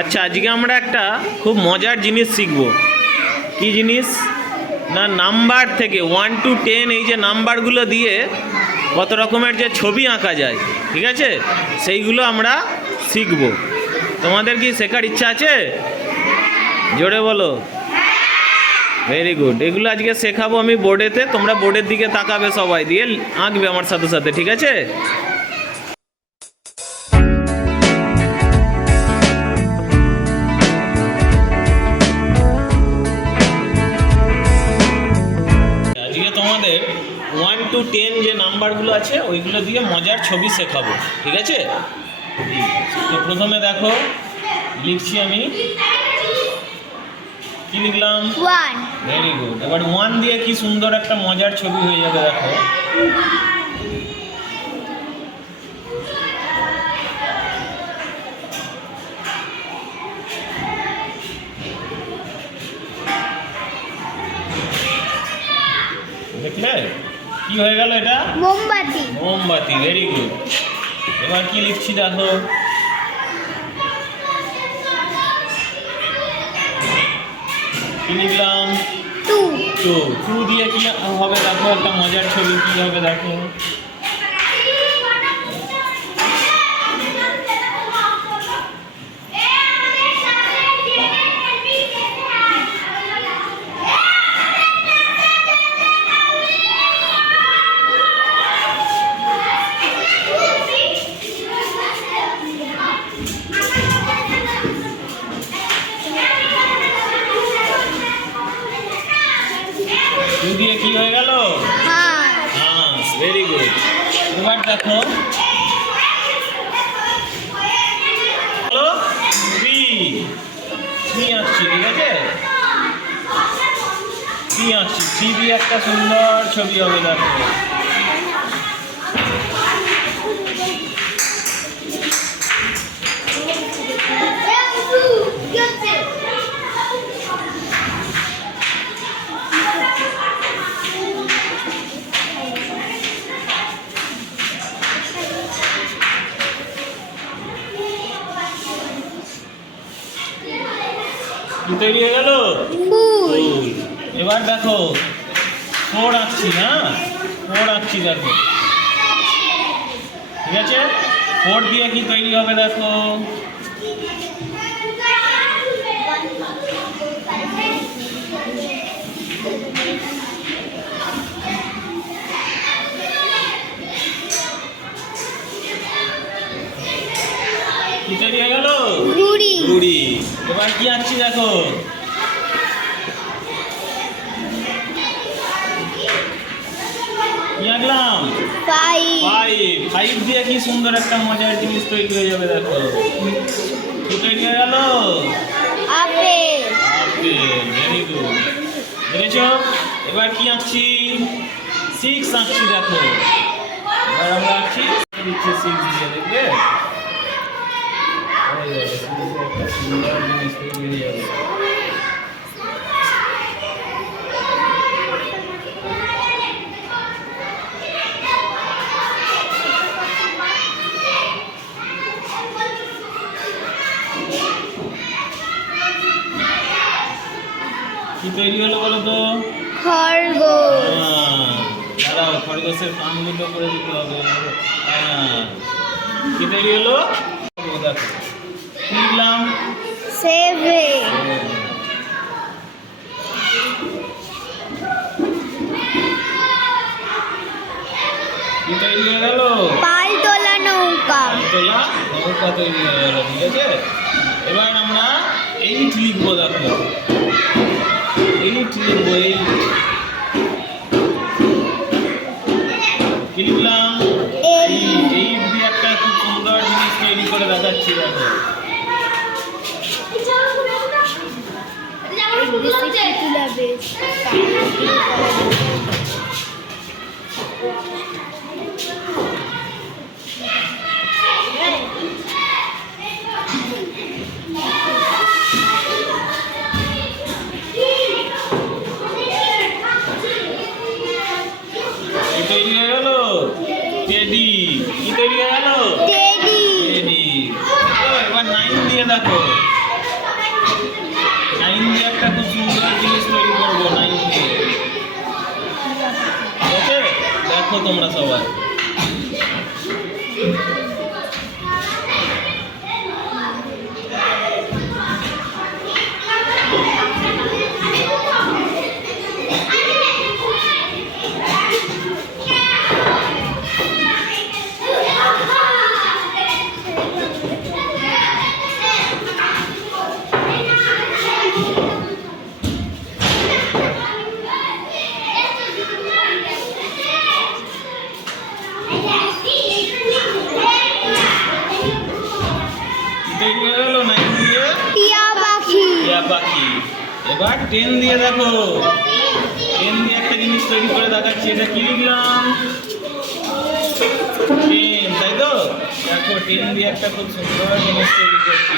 আচ্ছা, আজকে আমরা একটা খুব মজার জিনিস শিখব। কি জিনিস না, নাম্বার থেকে 1 to 10 এই যে নাম্বারগুলো দিয়ে কত রকমের যে ছবি আঁকা যায়, ঠিক আছে, সেইগুলো আমরা শিখব। তোমাদের কি শেখার ইচ্ছা আছে? জোরে বলো। Very good. এগুলো আজকে শেখাবো আমি বোর্ডেতে, তোমরা বোর্ডের দিকে তাকাবে, সবাই দিয়ে আঁকবে আমার সাথে সাথে, ঠিক আছে? আজকে তোমাদের 1 to 10 যে নাম্বারগুলো আছে ওইগুলো দিয়ে মজার ছবি শেখাবো, ঠিক আছে? তো প্রথমে দেখো লিখছি আমি, কি লিখলাম? 1। Very good. এবার 1 দিয়ে কি সুন্দর একটা মজার ছবি হয়ে যাবে, দেখো। দেখলে কি হয়ে গেল? এটা মোমবাতি। মোমবাতি। Very good. এবার কি লিখছি দেখো, কি লিখলাম? 2। 2 দিয়ে কি হবে দেখো, একটা মজার ছবি কি হবে দেখো। টু দিয়ে কি হয়ে গেল? হাঁস। Very good. এবার দেখো, থ্রি আঁকছি, ঠিক আছে? থ্রি আঁকছি, থ্রি দিয়ে একটা সুন্দর ছবি হবে দেখো। কি তৈরি হয়ে গেল? ফুল। এবার দেখো 4 আঁকছি, হ্যাঁ 4 আঁকছি দেখো, ঠিক আছে? 4 দিয়ে কি তৈরি হবে দেখো। কি তৈরি হয়ে গেল? ঘুড়ি। ঘুড়ি। এবার কি আঁকছি দেখো, কি আঁকলাম? 5 দিয়ে কি সুন্দর একটা মজার জিনিস তৈরি হয়ে যাবে দেখো। কি তৈরি হয়ে গেল? আপেল। আপেল। Very good. দেখেছো? এবার কি আঁকছি? 6 আঁকছি দেখো। এবার আমরা আঁকছি 6 দিয়ে, দেখবে একটা সুন্দর জিনিস তৈরি হয়ে যাবে। কি তৈরি হলো বলো তো? খরগোশ। দাঁড়াও, খরগোশের কানগুলো করে দিতে হবে। কি তৈরি হলো? দেখো কি লিখলাম? 7। কি তৈরি হয়ে গেল? পালতোলা নৌকা। পালতোলা নৌকা তৈরি হয়ে গেল, ঠিক আছে? এবার আমরা 8 লিখবো দেখো, 8 লিখবো। 8 কি লিখলাম? 8 দিয়ে একটা খুব সুন্দর জিনিস তৈরি করে দেখাচ্ছি দেখো। তৈরি হয়ে গেল টেডি। কি তৈরি হয়ে গেল? টেডি। টেডি। এবার 9 দিয়ে দেখো, 9 দিয়ে একটা খুব সুন্দর জিনিস তৈরি করবো 9 দিয়ে। ওকে, দেখো তোমরা সবাই। তৈরি হয়ে গেল 9 দিয়ে টিয়া পাখি। টিয়া পাখি। এবার 10 দিয়ে দেখো, 10 দিয়ে একটা জিনিস তৈরি করে দেখাচ্ছি। এটা কি লিখলাম? 10, তাই তো? দেখো 10 দিয়ে একটা খুব সুন্দর জিনিস তৈরি করছি।